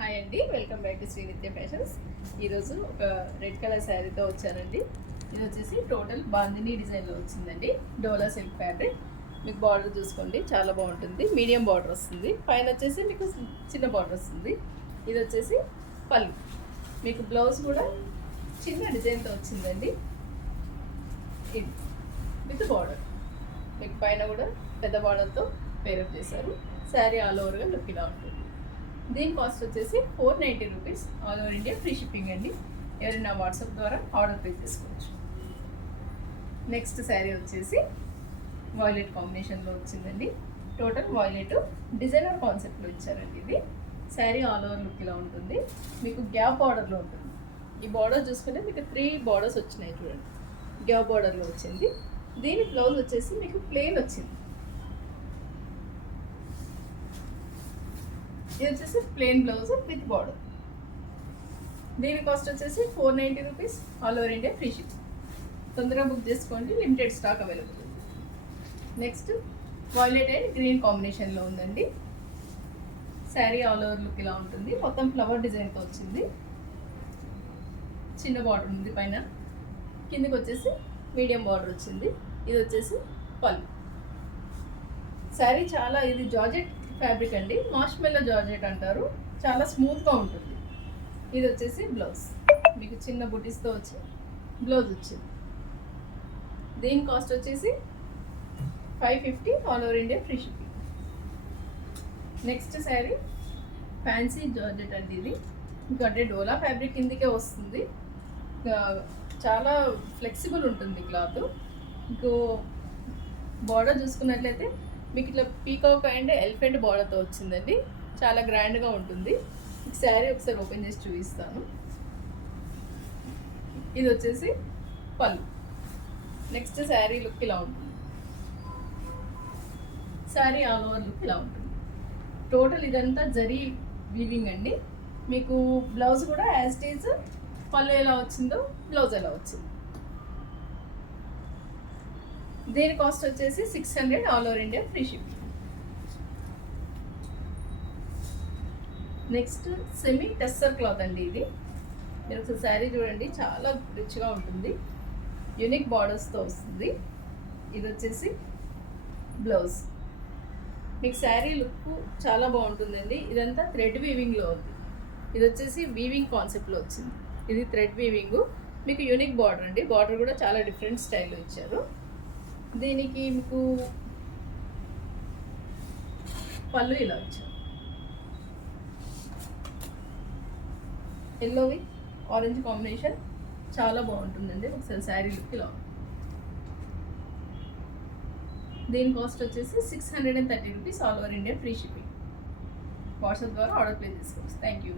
Hi అండి, welcome back to Shri నిత్య fashions. ఈరోజు ఒక రెడ్ కలర్ శారీతో వచ్చానండి. ఇది వచ్చేసి టోటల్ బాందినీ డిజైన్లో వచ్చిందండి. డోలా సిల్క్ ఫ్యాబ్రిక్. మీకు బార్డర్ చూసుకోండి, చాలా బాగుంటుంది. మీడియం బార్డర్ వస్తుంది, పైన వచ్చేసి మీకు చిన్న బార్డర్ వస్తుంది. ఇది వచ్చేసి పళ్ళు. మీకు బ్లౌజ్ కూడా చిన్న డిజైన్తో వచ్చిందండి. ఇది విత్ బార్డర్. మీకు పైన కూడా పెద్ద బార్డర్తో పేరప్ చేశారు. శారీ ఆల్ ఓవర్గా లుక్ ఇలా ఉంటుంది. దీని కాస్ట్ వచ్చేసి 490 rupees. All over India free shipping అండి. ఎవరైనా వాట్సాప్ ద్వారా ఆర్డర్ ప్లేస్ చేసుకోవచ్చు. నెక్స్ట్ శారీ వచ్చేసి వాయిలెట్ కాంబినేషన్లో వచ్చిందండి. టోటల్ వాయిలెట్ డిజైనర్ కాన్సెప్ట్లో ఇచ్చారండి. ఇది శారీ ఆల్ ఓవర్ లుక్ ఇలా ఉంటుంది. మీకు గ్యాప్ బార్డర్లో ఉంటుంది. ఈ బార్డర్ చూసుకుంటే మీకు 3 బార్డర్స్ వచ్చినాయి చూడండి. గ్యాప్ బార్డర్లో వచ్చింది. దీని బ్లౌజ్ వచ్చేసి మీకు ప్లెయిన్ వచ్చింది. ఇది వచ్చేసి ప్లెయిన్ బ్లౌజ్ విత్ బార్డర్. దీని కాస్ట్ వచ్చేసి 490 rupees. All over India free ship. తొందరగా బుక్ చేసుకోండి, limited stock available. Next violet and green కాంబినేషన్లో ఉందండి. శారీ ఆల్ ఓవర్ లుక్ ఇలా ఉంటుంది. మొత్తం ఫ్లవర్ డిజైన్తో వచ్చింది. చిన్న బార్డర్ ఉంది పైన, కిందకి వచ్చేసి మీడియం బార్డర్ వచ్చింది. ఇది వచ్చేసి పళ్ళు. శారీ చాలా ఇది జార్జెట్ ఫ్యాబ్రిక్ అండి. మార్ష్మెల్లో జార్జెట్ అంటారు. చాలా స్మూత్గా ఉంటుంది. ఇది వచ్చేసి బ్లౌజ్. మీకు చిన్న బుటీస్తో వచ్చి బ్లౌజ్ వచ్చింది. దీని కాస్ట్ వచ్చేసి 550. All over India free shipping. Next sari fancy georgette అండి. ఇది మీకు అంటే డోలా ఫ్యాబ్రిక్ కిందకే వస్తుంది. చాలా ఫ్లెక్సిబుల్ ఉంటుంది క్లాత్. మీకు బార్డర్ చూసుకున్నట్లయితే మీకు ఇట్లా పీకాక్ అండ్ ఎలిఫెంట్ బార్డర్తో వచ్చిందండి. చాలా గ్రాండ్గా ఉంటుంది. మీకు శారీ ఒకసారి ఓపెన్ చేసి చూపిస్తాను. ఇది వచ్చేసి పళ్ళు. నెక్స్ట్ శారీ లుక్ ఇలా ఉంటుంది. శారీ ఆల్ ఓవర్ లుక్ ఇలా ఉంటుంది. టోటల్ ఇదంతా జరీ వీవింగ్ అండి. మీకు బ్లౌజ్ కూడా యాజ్ ఇట్ ఈజ్ పళ్ళు ఎలా వచ్చిందో బ్లౌజ్ ఎలా వచ్చింది. దీని కాస్ట్ వచ్చేసి 600. All over India free shipping. Next semi tussar cloth అండి. ఇది మీరు ఒకసారి శారీ చూడండి, చాలా రిచ్గా ఉంటుంది. యూనిక్ బార్డర్స్తో వస్తుంది. ఇది వచ్చేసి బ్లౌజ్. మీకు శారీ లుక్ చాలా బాగుంటుందండి. ఇదంతా థ్రెడ్ వీవింగ్లో ఉంది. ఇది వచ్చేసి వీవింగ్ కాన్సెప్ట్లో వచ్చింది. ఇది థ్రెడ్ వీవింగ్. మీకు యూనిక్ బార్డర్ అండి. బార్డర్ కూడా చాలా డిఫరెంట్ స్టైల్లో ఇచ్చారు. దీనికి మీకు పళ్ళు ఇలా వచ్చారు. ఎల్లో విత్ ఆరెంజ్ కాంబినేషన్ చాలా బాగుంటుందండి. ఒకసారి శారీ లుక్ ఇలా. దీని కాస్ట్ వచ్చేసి 630 rupees. All over India free shipping. WhatsApp ద్వారా ఆర్డర్ ప్లేస్ చేసుకోవచ్చు. Thank you.